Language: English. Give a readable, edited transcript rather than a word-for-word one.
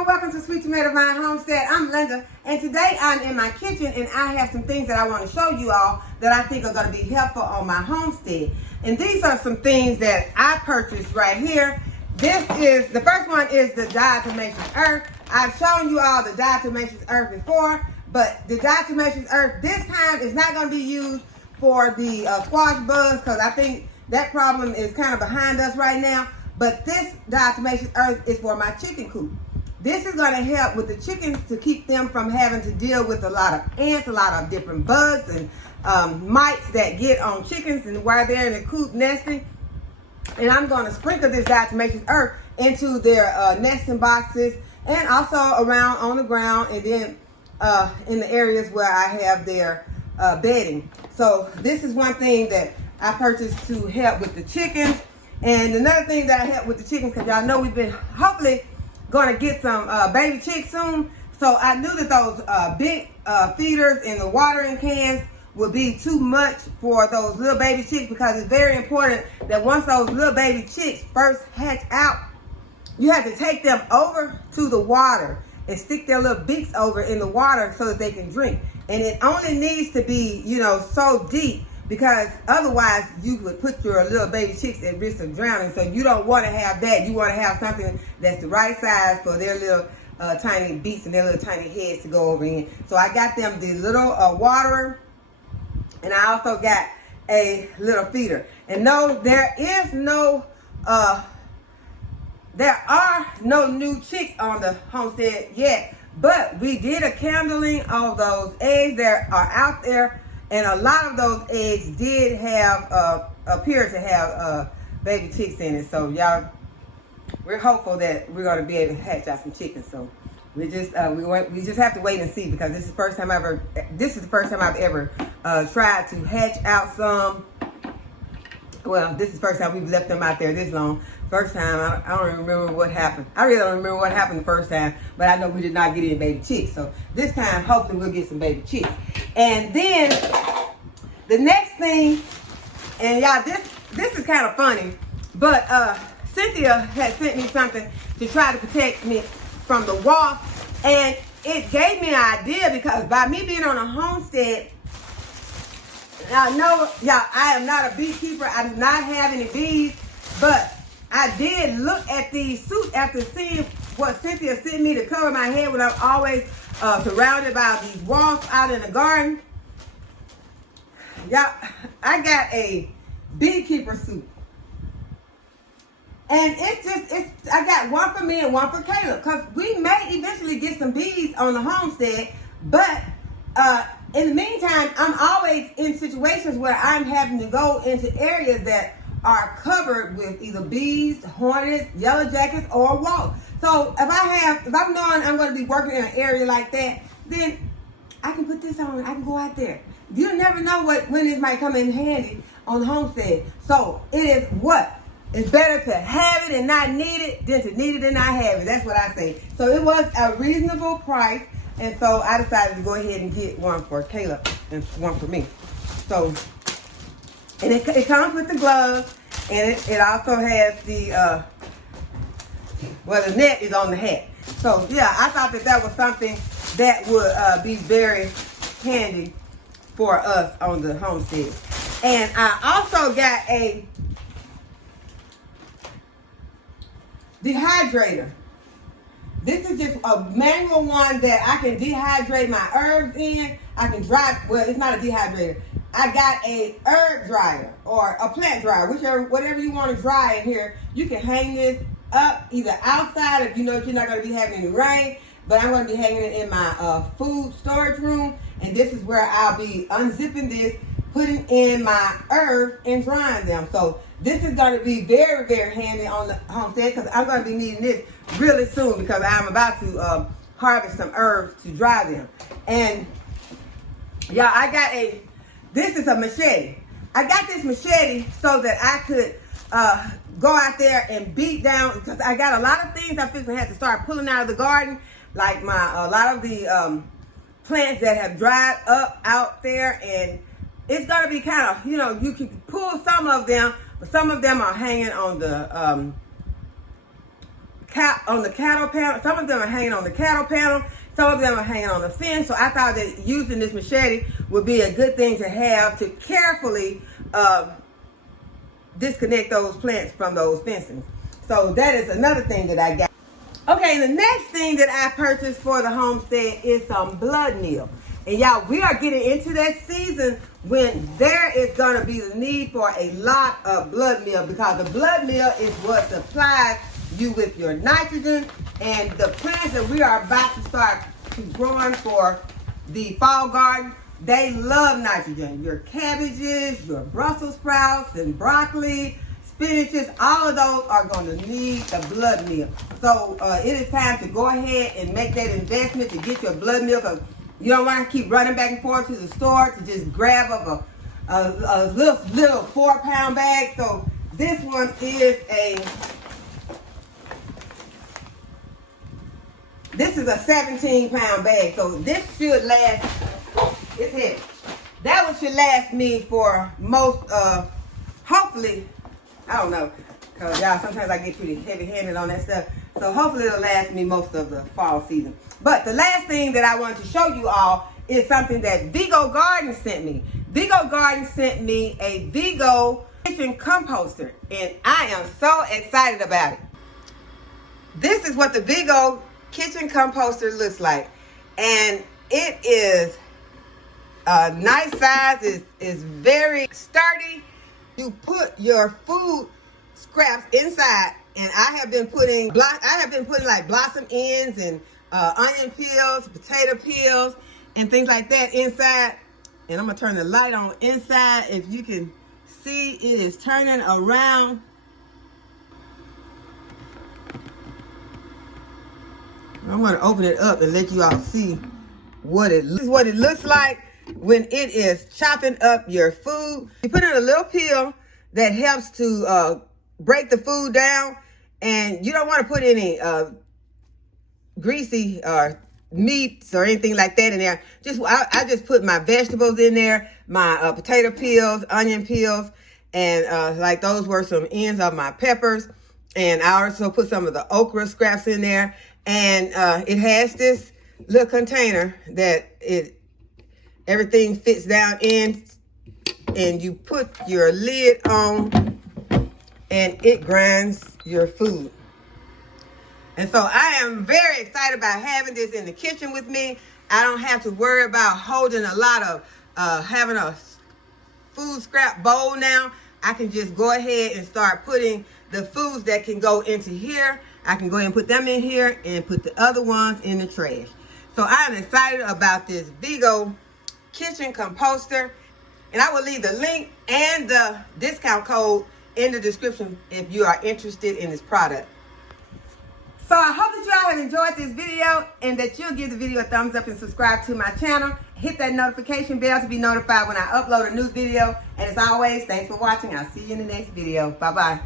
everyone, welcome to Sweet Tomato Vine Homestead. I'm Linda, and today I'm in my kitchen and I have some things that I want to show you all that I think are going to be helpful on my homestead. And these are some things that I purchased right here. The first one is the diatomaceous earth. I've shown you all the diatomaceous earth before, but the diatomaceous earth this time is not going to be used for the squash bugs, because I think that problem is kind of behind us right now. But this diatomaceous earth is for my chicken coop. This is going to help with the chickens to keep them from having to deal with a lot of ants, a lot of different bugs and mites that get on chickens and while they're in the coop nesting. And I'm going to sprinkle this diatomaceous earth into their nesting boxes and also around on the ground, and then in the areas where I have their bedding. So this is one thing that I purchased to help with the chickens. And another thing that I help with the chickens, because y'all know we've been hopefully going to get some baby chicks soon. So I knew that those big feeders in the watering cans would be too much for those little baby chicks, because it's very important that once those little baby chicks first hatch out, you have to take them over to the water and stick their little beaks over in the water so that they can drink. And it only needs to be, so deep, because otherwise you would put your little baby chicks at risk of drowning. So you don't want to have that. You want to have something that's the right size for their little tiny beaks and their little tiny heads to go over in. So I got them the little waterer, and I also got a little feeder. And no, there are no new chicks on the homestead yet, but we did a candling of those eggs that are out there. And a lot of those eggs did have, appear to have baby chicks in it. So y'all, we're hopeful that we're going to be able to hatch out some chickens. So we just have to wait and see, because this is the first time I've ever tried to hatch out some. Well, this is the first time we've left them out there this long. First time, I don't even remember what happened. I really don't remember what happened the first time, but I know we did not get any baby chicks. So this time, hopefully we'll get some baby chicks. And then the next thing, and y'all, this is kind of funny, but Cynthia had sent me something to try to protect me from the wasp, and it gave me an idea, because by me being on a homestead, I know, y'all, I am not a beekeeper. I do not have any bees, but I did look at these suits after seeing what Cynthia sent me to cover my head when I'm always surrounded by these wasps out in the garden. Y'all, I got a beekeeper suit. And I got one for me and one for Caleb, because we may eventually get some bees on the homestead, but in the meantime, I'm always in situations where I'm having to go into areas that are covered with either bees, hornets, yellow jackets, or wasps. So if I'm knowing I'm going to be working in an area like that, then I can put this on. I can go out there. You never know when this might come in handy on the homestead. So it is what? It's better to have it and not need it than to need it and not have it. That's what I say. So it was a reasonable price. And so I decided to go ahead and get one for Caleb and one for me. So, and it comes with the gloves, and it also has the, the net is on the hat. So yeah, I thought that was something that would be very handy for us on the homestead. And I also got a dehydrator. This is just a manual one that I can dehydrate my herbs in. I can dry, well, it's not a dehydrator. I got a herb dryer or a plant dryer, whatever you want to dry in here. You can hang this up either outside if you know you're not going to be having any rain, but I'm going to be hanging it in my food storage room. And this is where I'll be unzipping this, putting in my herbs and drying them. So this is going to be very, very handy on the homestead, because I'm going to be needing this really soon, because I'm about to harvest some herbs to dry them. And yeah, this is a machete. I got this machete so that I could go out there and beat down, because I got a lot of things I'm fixing to have to start pulling out of the garden, like a lot of the plants that have dried up out there, and it's going to be kind of, you can pull some of them, but some of them are hanging on the on the cattle panel. Some of them are hanging on the cattle panel. Some of them are hanging on the fence. So I thought that using this machete would be a good thing to have to carefully disconnect those plants from those fences. So that is another thing that I got. Okay, the next thing that I purchased for the homestead is some blood meal. And y'all, we are getting into that season when there is going to be the need for a lot of blood meal, because the blood meal is what supplies you with your nitrogen, and the plants that we are about to start growing for the fall garden, they love nitrogen. Your cabbages, your Brussels sprouts and broccoli, spinaches, all of those are going to need the blood meal. So it is time to go ahead and make that investment to get your blood meal, because you don't want to keep running back and forth to the store to just grab up a little 4-pound bag. So this one is this is a 17-pound bag. So this should last, it's heavy. That one should last me for most, hopefully, I don't know, because y'all, sometimes I get pretty heavy-handed on that stuff. So hopefully it'll last me most of the fall season. But the last thing that I wanted to show you all is something that VEGO Garden sent me. VEGO Garden sent me a VEGO kitchen composter, and I am so excited about it. This is what the VEGO kitchen composter looks like, and it is a nice size. Is very sturdy. You put your food scraps inside, and I have been putting like blossom ends and onion peels, potato peels, and things like that inside. And I'm gonna turn the light on inside. If you can see, it is turning around. I'm gonna open it up and let you all see what it looks like when it is chopping up your food. You put in a little peel that helps to break the food down, and you don't want to put any greasy meats or anything like that in there. I just put my vegetables in there, my potato peels, onion peels, and like those were some ends of my peppers. And I also put some of the okra scraps in there. And it has this little container that everything fits down in, and you put your lid on, and it grinds your food. And so I am very excited about having this in the kitchen with me. I don't have to worry about holding a lot of having a food scrap bowl now. I can just go ahead and start putting the foods that can go into here. I can go ahead and put them in here and put the other ones in the trash. So I'm excited about this VEGO kitchen composter. And I will leave the link and the discount code in the description if you are interested in this product. So I hope that you all have enjoyed this video, and that you'll give the video a thumbs up and subscribe to my channel. Hit that notification bell to be notified when I upload a new video. And as always, thanks for watching. I'll see you in the next video. Bye-bye.